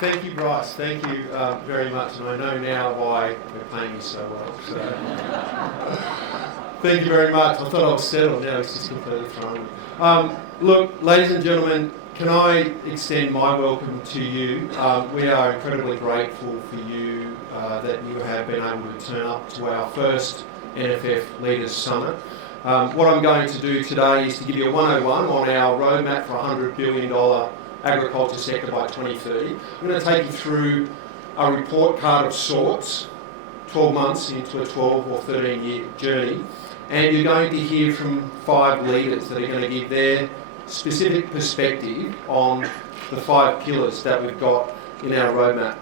Thank you, Bryce. Thank you very much. And I know now why we're playing you so well. So, thank you very much. I thought I was settled. Now it's just completely thrown. Look, ladies and gentlemen, can I extend my welcome to you? We are incredibly grateful for you that you have been able to turn up to our first NFF Leaders Summit. What I'm going to do today is to give you a 101 on our roadmap for $100 billion agriculture sector by 2030. I'm going to take you through a report card of sorts, 12 months into a 12 or 13 year journey, and you're going to hear from 5 leaders that are going to give their specific perspective on the 5 pillars that we've got in our roadmap.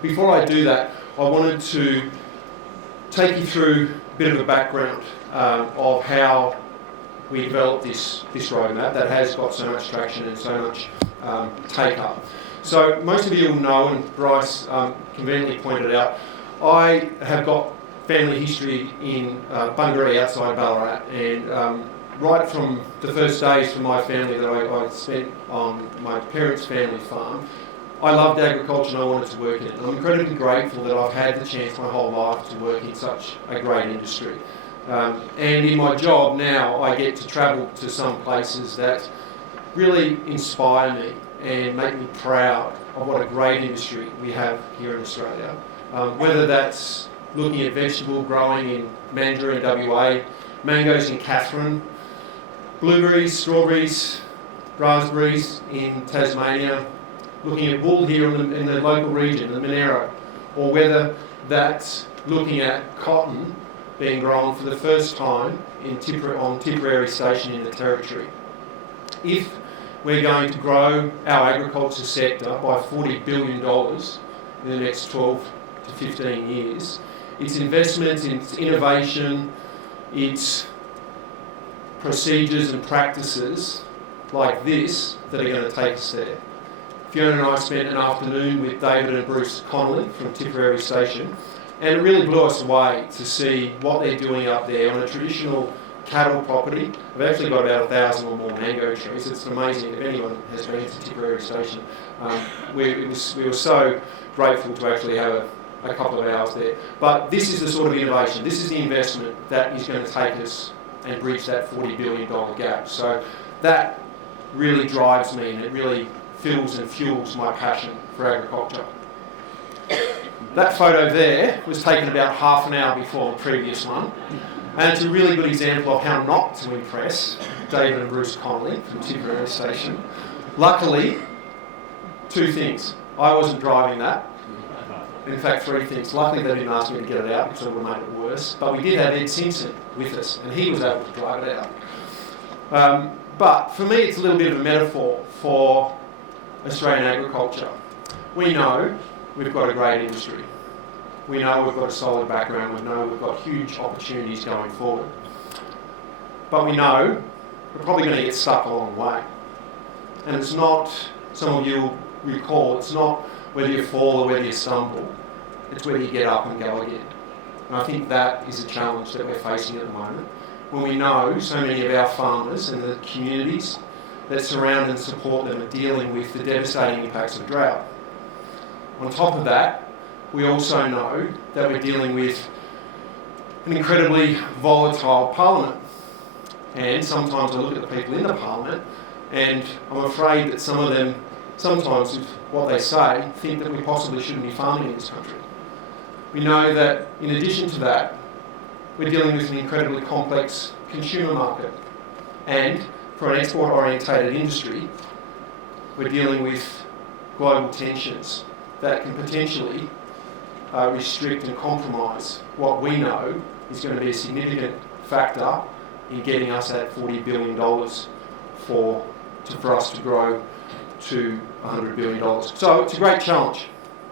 Before I do that, I wanted to take you through a bit of a background of how we developed this roadmap that has got so much traction and so much take up. So most of you will know, and Bryce conveniently pointed out, I have got family history in Bungaree outside Ballarat, and right from the first days from my family that I spent on my parents' family farm, I loved agriculture and I wanted to work in it. And I'm incredibly grateful that I've had the chance my whole life to work in such a great industry. And in my job now, I get to travel to some places that really inspire me and make me proud of what a great industry we have here in Australia. Whether that's looking at vegetable growing in Mandurah in WA, mangoes in Katherine, blueberries, strawberries, raspberries in Tasmania, looking at wool here in the local region, the Monero, or whether that's looking at cotton being grown for the first time on Tipperary Station in the Territory. If we're going to grow our agriculture sector by $40 billion in the next 12 to 15 years, it's investment, it's innovation, it's procedures and practices like this that are going to take us there. Fiona and I spent an afternoon with David and Bruce Connolly from Tipperary Station, and it really blew us away to see what they're doing up there on a traditional cattle property. We've actually got about 1,000 or more mango trees. It's amazing if anyone has been to Tipperary Station. We were so grateful to actually have a couple of hours there. But this is the sort of innovation, this is the investment that is going to take us and bridge that $40 billion gap. So that really drives me, and it really fills and fuels my passion for agriculture. That photo there was taken about half an hour before the previous one, and it's a really good example of how not to impress David and Bruce Connolly from Tipperary Station. Luckily, 2 things. I wasn't driving that. In fact, 3 things. Luckily, they didn't ask me to get it out because it would have made it worse. But we did have Ed Simpson with us, and he was able to drive it out. But for me, it's a little bit of a metaphor for Australian agriculture. We know we've got a great industry. We know we've got a solid background. We know we've got huge opportunities going forward. But we know we're probably going to get stuck along the way. And it's not, some of you will recall, it's not whether you fall or whether you stumble. It's whether you get up and go again. And I think that is a challenge that we're facing at the moment, when we know so many of our farmers and the communities that surround and support them are dealing with the devastating impacts of drought. On top of that, we also know that we're dealing with an incredibly volatile parliament. And sometimes I look at the people in the parliament and I'm afraid that some of them, sometimes with what they say, think that we possibly shouldn't be farming in this country. We know that in addition to that, we're dealing with an incredibly complex consumer market. And for an export-orientated industry, we're dealing with global tensions that can potentially restrict and compromise what we know is going to be a significant factor in getting us that $40 billion for us to grow to $100 billion. So it's a great challenge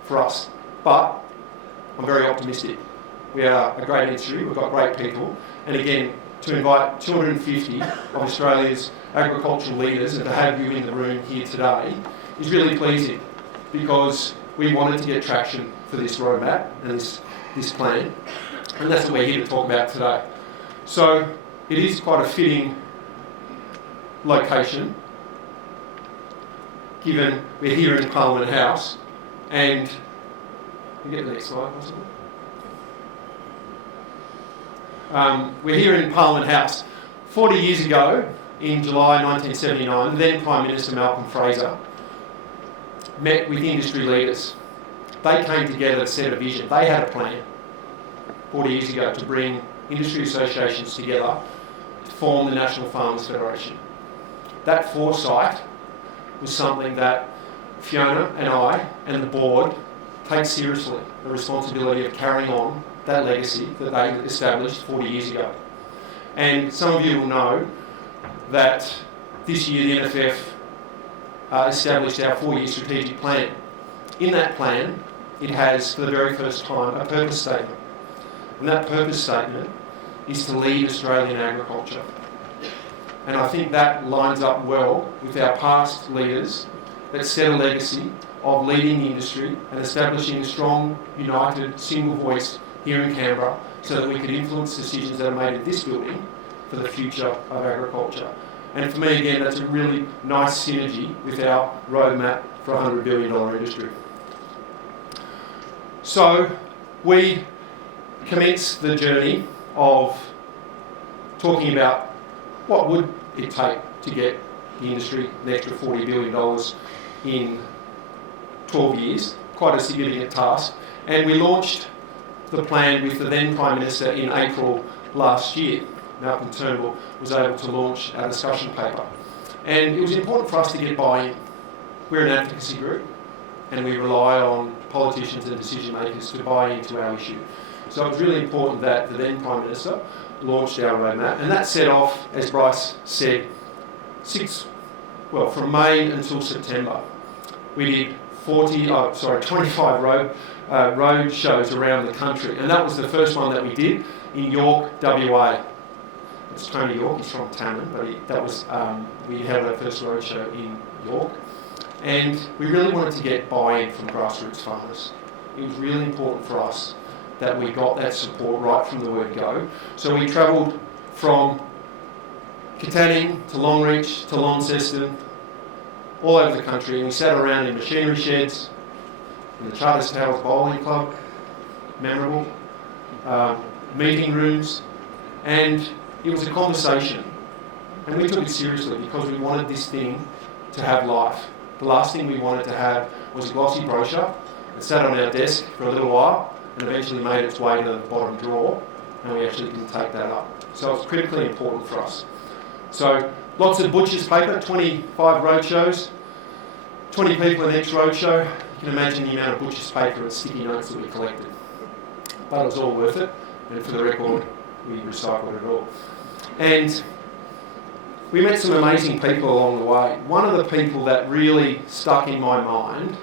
for us, but I'm very optimistic. We are a great industry, we've got great people, and again, to invite 250 of Australia's agricultural leaders and to have you in the room here today is really pleasing, because we wanted to get traction for this roadmap and this plan, and that's what we're here to talk about today. So it is quite a fitting location, given we're here in Parliament House, And you get the next slide, possibly. We're here in Parliament House. 40 years ago, in July 1979, the then Prime Minister Malcolm Fraser met with industry leaders. They came together to set a vision. They had a plan 40 years ago to bring industry associations together to form the National Farmers Federation. That foresight was something that Fiona and I and the board take seriously, the responsibility of carrying on that legacy that they established 40 years ago. And some of you will know that this year the NFF established our 4-year strategic plan. In that plan, it has, for the very first time, a purpose statement. And that purpose statement is to lead Australian agriculture. And I think that lines up well with our past leaders that set a legacy of leading the industry and establishing a strong, united, single voice here in Canberra so that we could influence decisions that are made in this building for the future of agriculture. And for me, again, that's a really nice synergy with our roadmap for a $100 billion industry. So we commenced the journey of talking about what would it take to get the industry an extra $40 billion in 12 years, quite a significant task. And we launched the plan with the then Prime Minister in April last year. Malcolm Turnbull was able to launch our discussion paper. And it was important for us to get buy-in. We're an advocacy group and we rely on politicians and decision makers to buy into our issue. So it was really important that the then Prime Minister launched our roadmap, and that set off, as Bryce said, from May until September. We did 25 road shows around the country, and that was the first one that we did in York, WA. It's Tony York, he's from Tamman, but we held our first road show in York, and we really wanted to get buy-in from grassroots farmers. It was really important for us that we got that support right from the word go. So we travelled from Katanning to Longreach to Launceston, all over the country, and we sat around in machinery sheds, in the Charters Towers Bowling Club, memorable, meeting rooms, and it was a conversation. And we took it seriously because we wanted this thing to have life. The last thing we wanted to have was a glossy brochure that sat on our desk for a little while and eventually made its way to the bottom drawer, and we actually didn't take that up. So it's critically important for us. So lots of butcher's paper, 25 roadshows, 20 people in each roadshow. You can imagine the amount of butcher's paper and sticky notes that we collected. But it was all worth it, and for the record, we recycled it all. And we met some amazing people along the way. One of the people that really stuck in my mind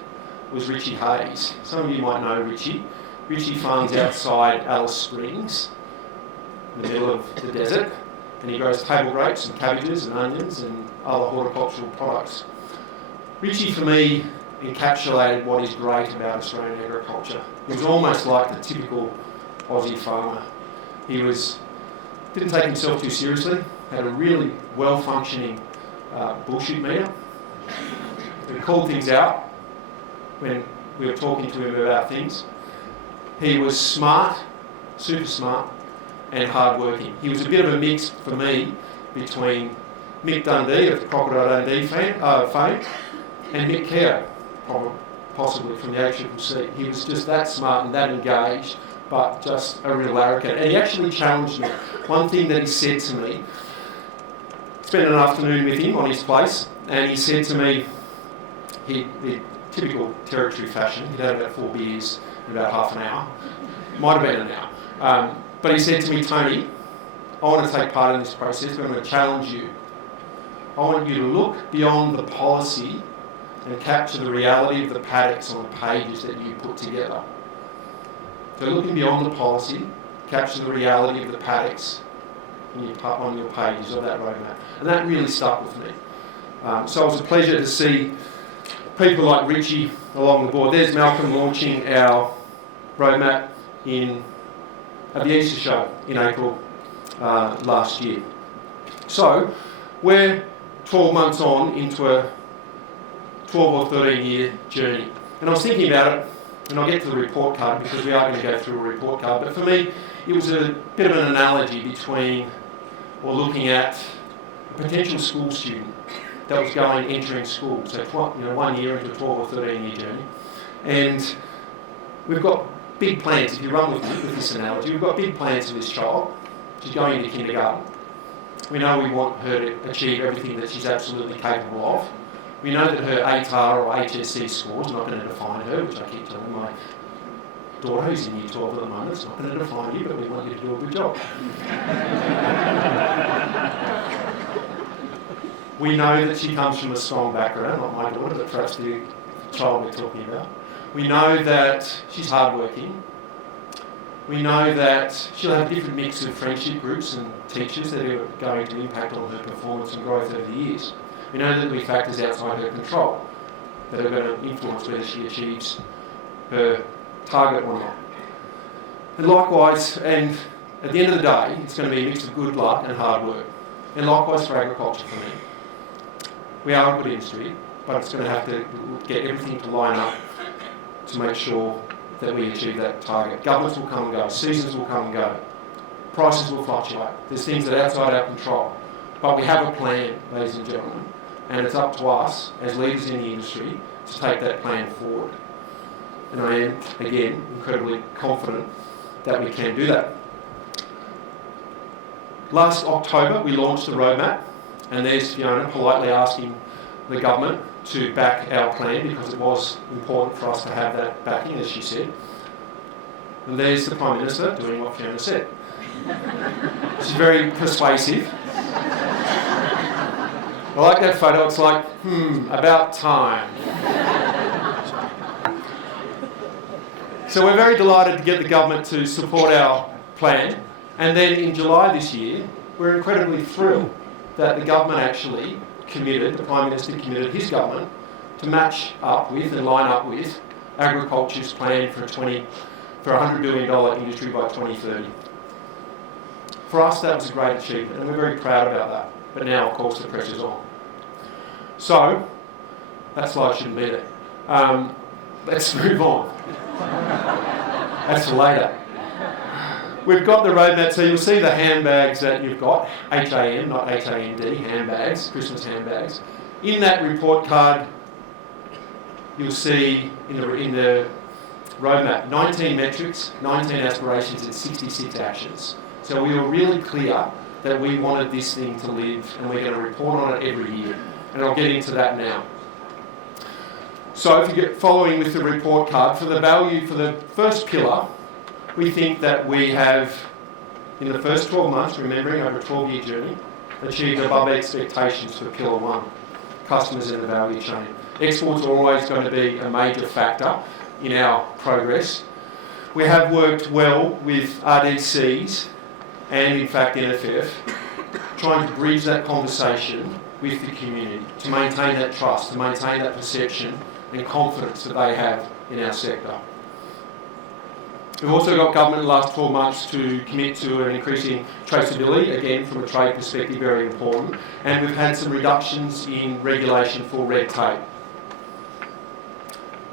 was Richie Hayes. Some of you might know Richie. Richie farms outside Alice Springs, in the middle of the desert, and he grows table grapes and cabbages and onions and other horticultural products. Richie, for me, encapsulated what is great about Australian agriculture. He was almost like the typical Aussie farmer. He didn't take himself too seriously, had a really well-functioning bullshit meter. He called things out when we were talking to him about things. He was smart, super smart, and hard-working. He was a bit of a mix, for me, between Mick Dundee of Crocodile Dundee fame and Mick Keogh, possibly from the ACCC. He was just that smart and that engaged, but just a real larrikin. And he actually challenged me. One thing that he said to me, spent an afternoon with him on his place, and he said to me, the typical territory fashion, he'd had about 4 beers in about half an hour. Might have been an hour. But he said to me, Tony, I want to take part in this process, but I'm going to challenge you. I want you to look beyond the policy and capture the reality of the paddocks on the pages that you put together. So looking beyond the policy, capture the reality of the paddocks on your pages of that roadmap. And that really stuck with me. So it was a pleasure to see people like Richie along the board. There's Malcolm launching our roadmap at the Easter show in April last year. So we're 12 months on into a 12 or 13 year journey. And I was thinking about it, and I'll get to the report card because we are going to go through a report card, but for me, it was a bit of an analogy between, or looking at a potential school student that was entering school, so 1 year into a 12 or 13 year journey. And we've got big plans, if you run with me with this analogy, we've got big plans for this child. She's going into kindergarten. We know we want her to achieve everything that she's absolutely capable of. We know that her ATAR or HSC score is not going to define her, which I keep telling my daughter, who's in year 12 at the moment, it's not going to define you, but we want you to do a good job. We know that she comes from a strong background, not my daughter, but perhaps the child we're talking about. We know that she's hardworking. We know that she'll have a different mix of friendship groups and teachers that are going to impact on her performance and growth over the years. We know that there'll be factors outside her control that are going to influence whether she achieves her target or not. And likewise, and at the end of the day, it's going to be a mix of good luck and hard work. And likewise for agriculture for me. We are a good industry, but it's going to have to get everything to line up to make sure that we achieve that target. Governments will come and go, seasons will come and go, prices will fluctuate. There's things that are outside our control. But we have a plan, ladies and gentlemen, and it's up to us as leaders in the industry to take that plan forward. And I am, again, incredibly confident that we can do that. Last October, we launched the roadmap, and there's Fiona politely asking the government to back our plan because it was important for us to have that backing, as she said. And there's the Prime Minister doing what Fiona said. She's very persuasive. I like that photo, it's like, about time. So we're very delighted to get the government to support our plan. And then in July this year, we're incredibly thrilled that the government actually committed, the Prime Minister committed his government to match up with and line up with agriculture's plan for a $100 billion industry by 2030. For us, that was a great achievement, and we're very proud about that. But now, of course, the pressure's on. So, that slide shouldn't be there. Let's move on. That's for later. We've got the roadmap, so you'll see the handbags that you've got, HAM, not HAND, handbags, Christmas handbags. In that report card, you'll see in the roadmap 19 metrics, 19 aspirations and 66 actions. So we were really clear that we wanted this thing to live and we're going to report on it every year. And I'll get into that now. So if you get following with the report card, for the value for the first pillar, we think that we have, in the first 12 months, remembering over a 12-year journey, achieved above expectations for Pillar 1, customers in the value chain. Exports are always going to be a major factor in our progress. We have worked well with RDCs and, in fact, NFF, trying to bridge that conversation with the community, to maintain that trust, to maintain that perception and confidence that they have in our sector. We've also got government in the last 12 months to commit to an increasing traceability, again from a trade perspective very important, and we've had some reductions in regulation for red tape.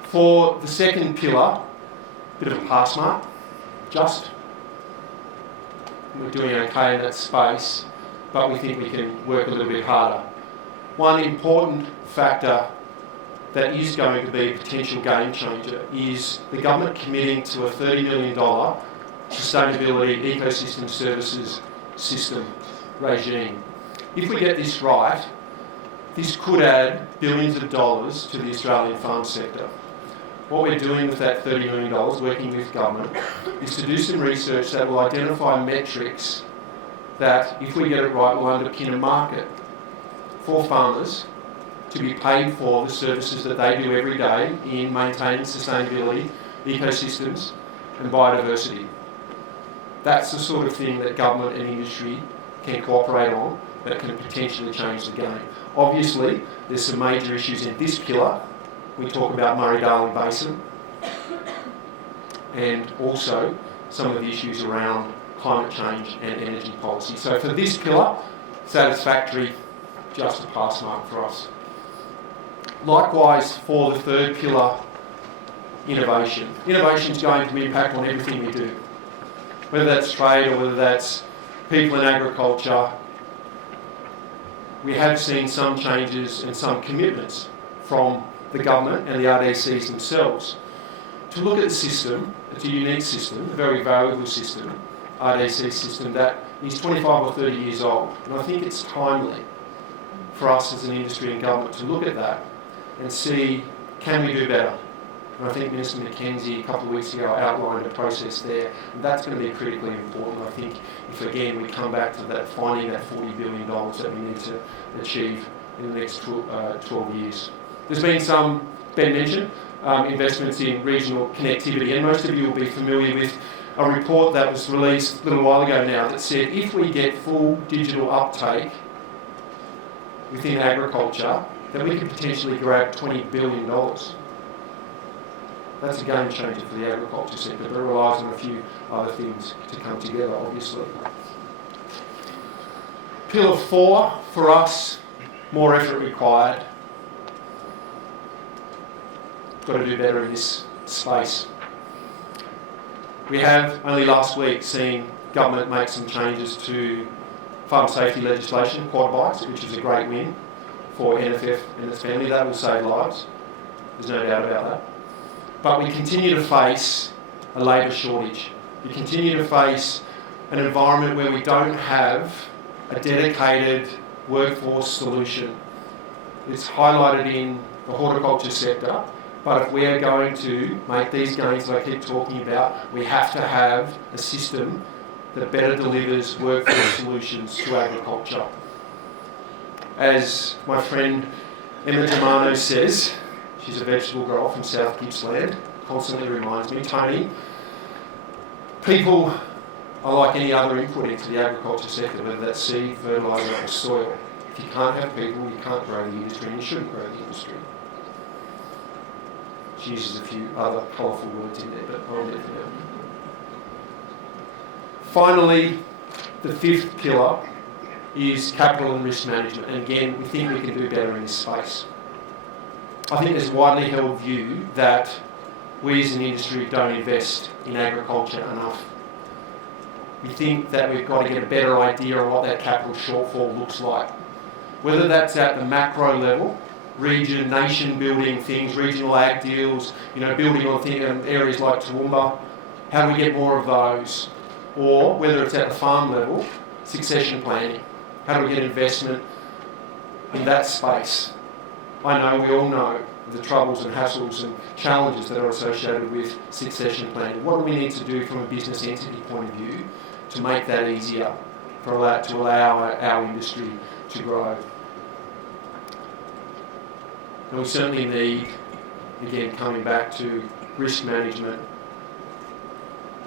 For the second pillar, a bit of a pass mark, we're doing okay in that space, but we think we can work a little bit harder. One important factor that is going to be a potential game changer is the government committing to a $30 million sustainability ecosystem services system regime. If we get this right, this could add billions of dollars to the Australian farm sector. What we're doing with that $30 million, working with government, is to do some research that will identify metrics that, if we get it right, will underpin a market for farmers to be paid for the services that they do every day in maintaining sustainability, ecosystems and biodiversity. That's the sort of thing that government and industry can cooperate on that can potentially change the game. Obviously, there's some major issues in this pillar. We talk about Murray-Darling Basin and also some of the issues around climate change and energy policy. So for this pillar, satisfactory, just a pass mark for us. Likewise, for the third pillar innovation. Innovation is going to impact on everything we do, whether that's trade or whether that's people in agriculture. We have seen some changes and some commitments from the government and the RDCs themselves to look at the system. It's a unique system, a very valuable system, RDC system that is 25 or 30 years old. And I think it's timely for us as an industry and government to look at that and see, can we do better? And I think Minister McKenzie a couple of weeks ago outlined a process there, and that's going to be critically important. I think if again we come back to that, finding that $40 billion that we need to achieve in the next 12 years. There's been some, Ben mentioned, investments in regional connectivity, and most of you will be familiar with a report that was released a little while ago now that said if we get full digital uptake within agriculture, then we could potentially grab $20 billion. That's a game changer for the agriculture sector, but it relies on a few other things to come together, obviously. Pillar 4, for us, more effort required. Got to do better in this space. We have only last week seen government make some changes to farm safety legislation, quad bikes, which is a great win for NFF and its family. That will save lives. There's no doubt about that. But we continue to face a labour shortage. We continue to face an environment where we don't have a dedicated workforce solution. It's highlighted in the horticulture sector, but if we are going to make these gains that I keep talking about, we have to have a system that better delivers workforce solutions to agriculture. As my friend Emma Germano says, she's a vegetable grower from South Gippsland, constantly reminds me, Tony, people are like any other input into the agriculture sector, whether that's seed, fertiliser or soil. If you can't have people, you can't grow the industry, and you shouldn't grow the industry. She uses a few other colourful words in there, but I'll leave it there. Finally, the 5th pillar is capital and risk management, and again, we think we can do better in this space. I think there's a widely held view that we as an industry don't invest in agriculture enough. We think that we've got to get a better idea of what that capital shortfall looks like. Whether that's at the macro level, region, nation building things, regional ag deals, building on areas like Toowoomba, how do we get more of those? Or whether it's at the farm level, succession planning. How do we get investment in that space? I know, we all know the troubles and hassles and challenges that are associated with succession planning. What do we need to do from a business entity point of view to make that easier, to allow our industry to grow? And we certainly need, again, coming back to risk management,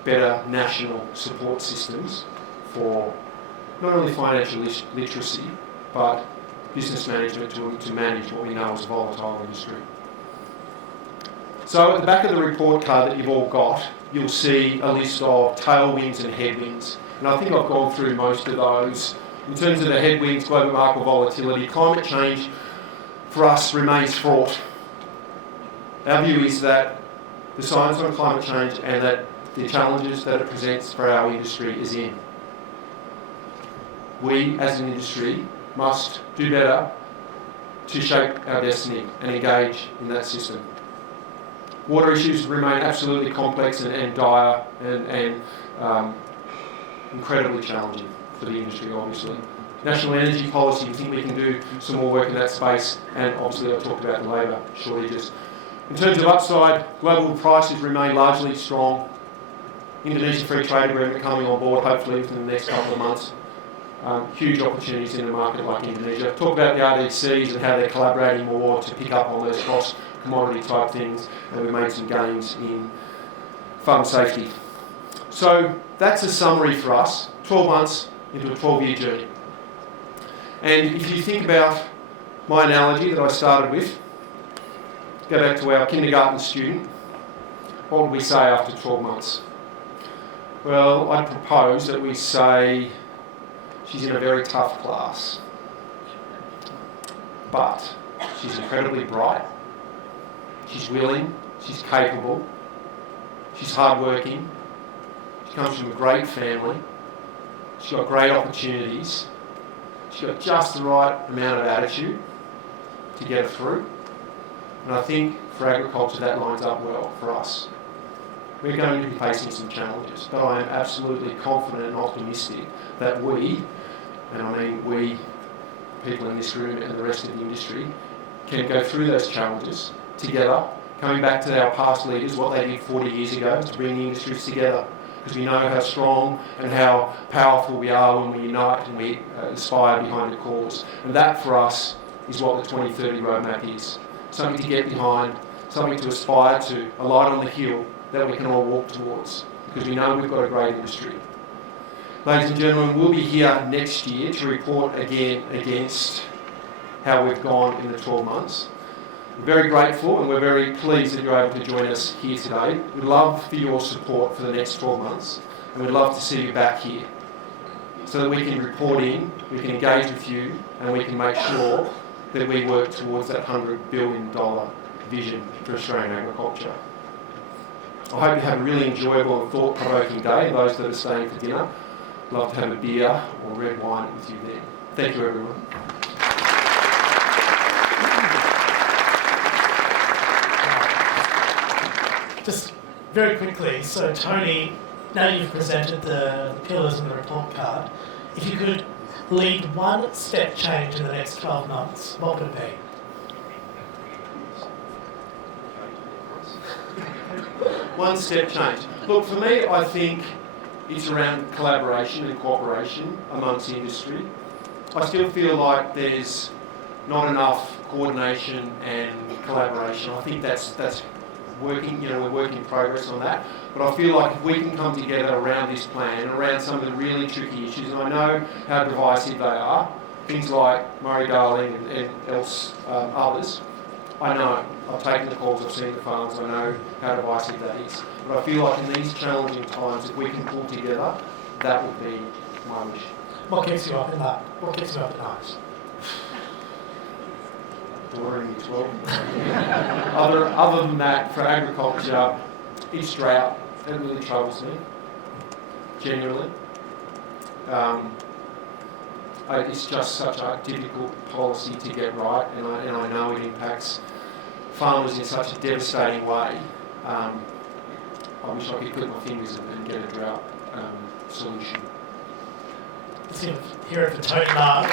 better national support systems for not only financial literacy, but business management to manage what we know as a volatile industry. So at the back of the report card that you've all got, you'll see a list of tailwinds and headwinds. And I think I've gone through most of those. In terms of the headwinds, global market volatility, climate change for us remains fraught. Our view is that the science on climate change and that the challenges that it presents for our industry is in. We as an industry must do better to shape our destiny and engage in that system. Water issues remain absolutely complex and dire and incredibly challenging for the industry, obviously. National energy policy, we think we can do some more work in that space, and obviously I've talked about the labour shortages. In terms of upside, global prices remain largely strong. Indonesia Free Trade Agreement coming on board hopefully within the next couple of months. Huge opportunities in a market like Indonesia. Talk about the RDCs and how they're collaborating more to pick up on those cross commodity type things, and we've made some gains in farm safety. So that's a summary for us, 12 months into a 12-year journey. And if you think about my analogy that I started with, go back to our kindergarten student, what would we say after 12 months? Well, I'd propose that we say she's in a very tough class, but she's incredibly bright, she's willing, she's capable, She's hardworking. She comes from a great family. She's got great opportunities. She's got just the right amount of attitude to get her through. And I think for agriculture that lines up well for us. We're going to be facing some challenges, but I am absolutely confident and optimistic that we, and I mean we, people in this room and the rest of the industry, can go through those challenges together, coming back to our past leaders, what they did 40 years ago to bring the industries together. Because we know how strong and how powerful we are when we unite and we aspire behind a cause. And that for us is what the 2030 roadmap is. Something to get behind, something to aspire to, a light on the hill that we can all walk towards. Because we know we've got a great industry. Ladies and gentlemen, we'll be here next year to report again against how we've gone in the 12 months. We're very grateful and we're very pleased that you're able to join us here today. We'd love for your support for the next 12 months and we'd love to see you back here so that we can report in, we can engage with you and we can make sure that we work towards that $100 billion vision for Australian agriculture. I hope you have a really enjoyable and thought-provoking day. Those that are staying for dinner, I'd love to have a beer or red wine with you there. Thank you everyone. Just very quickly, so Tony, now you've presented the pillars and the report card, if you could lead one step change in the next 12 months, what would it be? One step change. Look, for me, I think it's around collaboration and cooperation amongst the industry. I still feel like there's not enough coordination and collaboration. I think that's working, we're working in progress on that. But I feel like if we can come together around this plan, around some of the really tricky issues, and I know how divisive they are, things like Murray-Darling and others, I know. I've taken the calls, I've seen the farms, I know how divisive that is. But I feel like in these challenging times, if we can pull together, that would be my wish. What keeps you up in that? What keeps you up at night? Ordering me 12. Other than that, for agriculture, it's drought. It really troubles me, genuinely. It's just such a difficult policy to get right, and I know it impacts farmers in such a devastating way. I wish I could clip my fingers and get a drought solution. Let's hear it for Tony Mahar.